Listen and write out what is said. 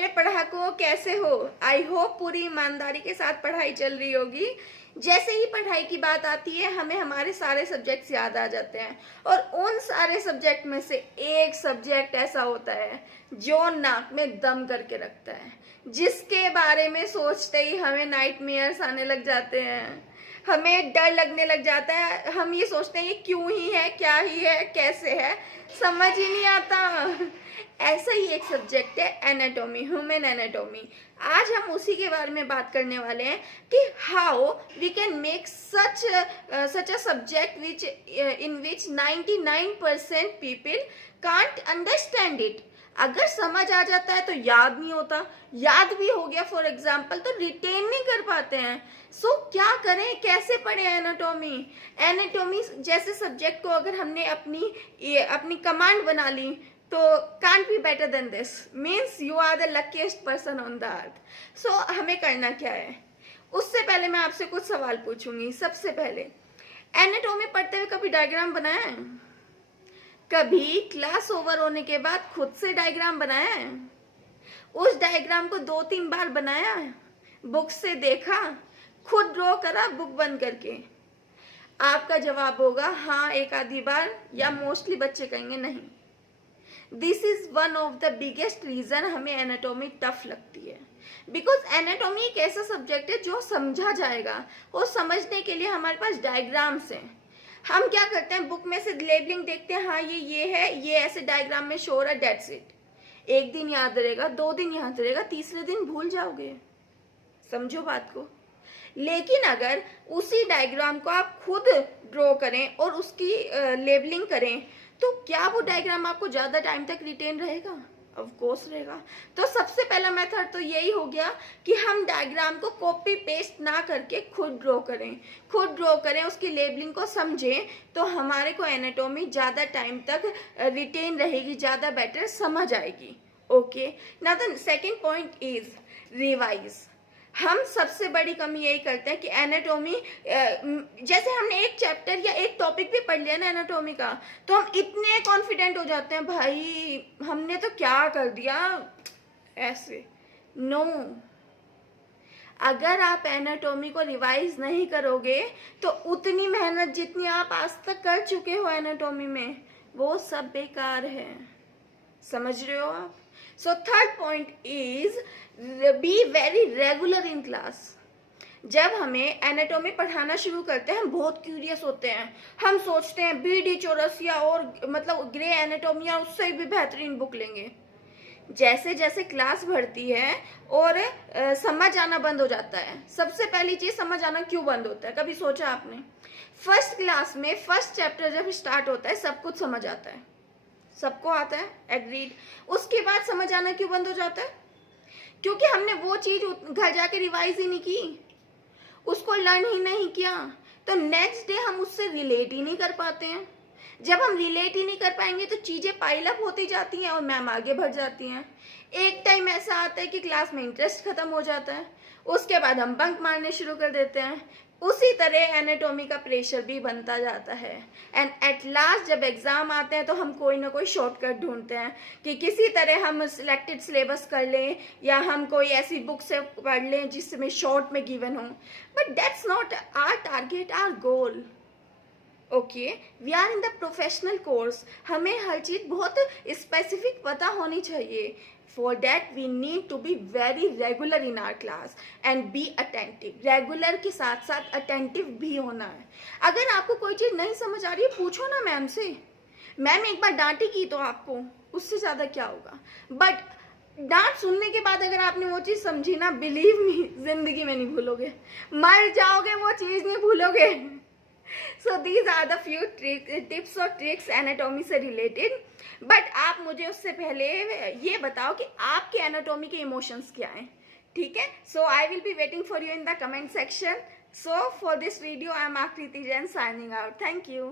मेरे पढ़ाकों कैसे हो? आई होप पूरी ईमानदारी के साथ पढ़ाई चल रही होगी। जैसे ही पढ़ाई की बात आती है हमें हमारे सारे सब्जेक्ट्स याद आ जाते हैं और उन सारे सब्जेक्ट में से एक सब्जेक्ट ऐसा होता है जो नाक में दम करके रखता है, जिसके बारे में सोचते ही हमें नाइटमेयर्स आने लग जाते हैं, हमें डर लगने लग जाता है। हम ये सोचते हैं ये क्यों ही है, क्या ही है, कैसे है, समझ ही नहीं आता। ऐसा ही एक सब्जेक्ट है एनाटॉमी, ह्यूमन एनाटॉमी। आज हम उसी के बारे में बात करने वाले हैं कि how we can make such a subject which in which 99% people can't understand it. अगर समझ आ जाता है तो याद नहीं होता, याद भी हो गया फॉर एग्जाम्पल तो रिटेन नहीं कर पाते हैं। सो क्या करें, कैसे पढ़े एनाटॉमी? एनाटॉमी जैसे सब्जेक्ट को अगर हमने अपनी कमांड बना ली तो can't be better than this, means you are the luckiest person on the earth. So हमें करना क्या है? उससे पहले मैं आपसे कुछ सवाल पूछूंगी। सबसे पहले, एनाटॉमी पढ़ते हुए कभी डायग्राम बनाया है? कभी क्लास ओवर होने के बाद खुद से डायग्राम बनाया है? उस डायग्राम को 2-3 बार बनाया है? बुक से देखा, खुद ड्रॉ करा बुक बंद करके? आपका जवाब होगा हाँ एक आधी बार, या मोस्टली बच्चे कहेंगे नहीं। This is one of the biggest reason हमें एनाटॉमी टफ लगती है, बिकॉज एनाटॉमी एक ऐसा सब्जेक्ट है जो समझा जाएगा और समझने के लिए हमारे पास डायग्राम्स हैं। हम क्या करते हैं, बुक में से लेबलिंग देखते हैं, हाँ ये है, ये ऐसे डायग्राम में शो है, डेट्स इट। एक दिन याद रहेगा, 2 दिन याद रहेगा, तीसरे दिन भूल जाओगे। समझो बात को। लेकिन अगर उसी डायग्राम को आप खुद ड्रॉ करें और उसकी लेबलिंग करें तो क्या वो डायग्राम आपको ज्यादा टाइम तक रिटेन रहेगा? ऑफ कोर्स रहेगा। तो सबसे पहला मेथड तो यही हो गया कि हम डायग्राम को कॉपी पेस्ट ना करके खुद ड्रॉ करें, उसकी लेबलिंग को समझें, तो हमारे को एनाटॉमी ज्यादा टाइम तक रिटेन रहेगी, ज्यादा बेटर समझ आएगी। Okay, now the second point is revise. हम सबसे बड़ी कमी यही करते हैं कि एनाटॉमी, जैसे हमने एक चैप्टर या एक टॉपिक भी पढ़ लिया ना एनाटॉमी का, तो हम इतने कॉन्फिडेंट हो जाते हैं, भाई हमने तो क्या कर दिया ऐसे। नो, अगर आप एनाटॉमी को रिवाइज नहीं करोगे तो उतनी मेहनत जितनी आप आज तक कर चुके हो एनाटॉमी में, वो सब बेकार है। समझ रहे हो आप? So third point is be very regular in class. जब हमें एनाटॉमी पढ़ाना शुरू करते हैं हम बहुत क्यूरियस होते हैं, हम सोचते हैं BD चौरसिया और मतलब ग्रे एनाटॉमी या उससे भी बेहतरीन बुक लेंगे। जैसे जैसे क्लास बढ़ती है और समझ आना बंद हो जाता है। सबसे पहली चीज, समझ आना क्यों बंद होता है, कभी सोचा आपने? फर्स्ट क्लास में फर्स्ट चैप्टर जब स्टार्ट होता है सब कुछ समझ आता है, सबको आता है, एग्रीड। उसके बाद समझ आना क्यों बंद हो जाता है? क्योंकि हमने वो चीज घर जाके रिवाइज ही नहीं की, उसको लर्न ही नहीं किया, तो नेक्स्ट डे हम उससे रिलेट ही नहीं कर पाते हैं। जब हम रिलेट ही नहीं कर पाएंगे तो चीजें पाइल अप होती जाती हैं और मैम आगे बढ़ जाती हैं। एक टाइम ऐसा आता है कि क्लास में इंटरेस्ट खत्म हो जाता है, उसके बाद हम बंक मारने शुरू कर देते हैं। उसी तरह एनाटॉमी का प्रेशर भी बनता जाता है एंड एट लास्ट जब एग्जाम आते हैं तो हम कोई ना कोई शॉर्टकट ढूंढते हैं कि किसी तरह हम सिलेक्टेड सिलेबस कर लें या हम कोई ऐसी बुक से पढ़ लें जिसमें शॉर्ट में गिवन हो, but that's not our target, our goal. Okay, we are in the professional course, हमें हर चीज बहुत स्पेसिफिक पता होनी चाहिए। For that we need to be very regular in our class and be attentive. Regular के साथ साथ अटेंटिव भी होना है। अगर आपको कोई चीज नहीं समझ आ रही है पूछो ना मैम से, मैम एक बार डांटेगी तो आपको, उससे ज्यादा क्या होगा। बट डांट सुनने के बाद अगर आपने वो चीज समझी ना, बिलीव मी जिंदगी में नहीं भूलोगे, मर जाओगे वो चीज नहीं भूलोगे। So these are the few tips और ट्रिक्स एनाटॉमी से रिलेटेड। बट आप मुझे उससे पहले ये बताओ कि आपके एनाटॉमी के इमोशंस क्या हैं, ठीक है? So I will be waiting for you in the comment section. So for this video I am Aakriti Jain signing out. Thank you.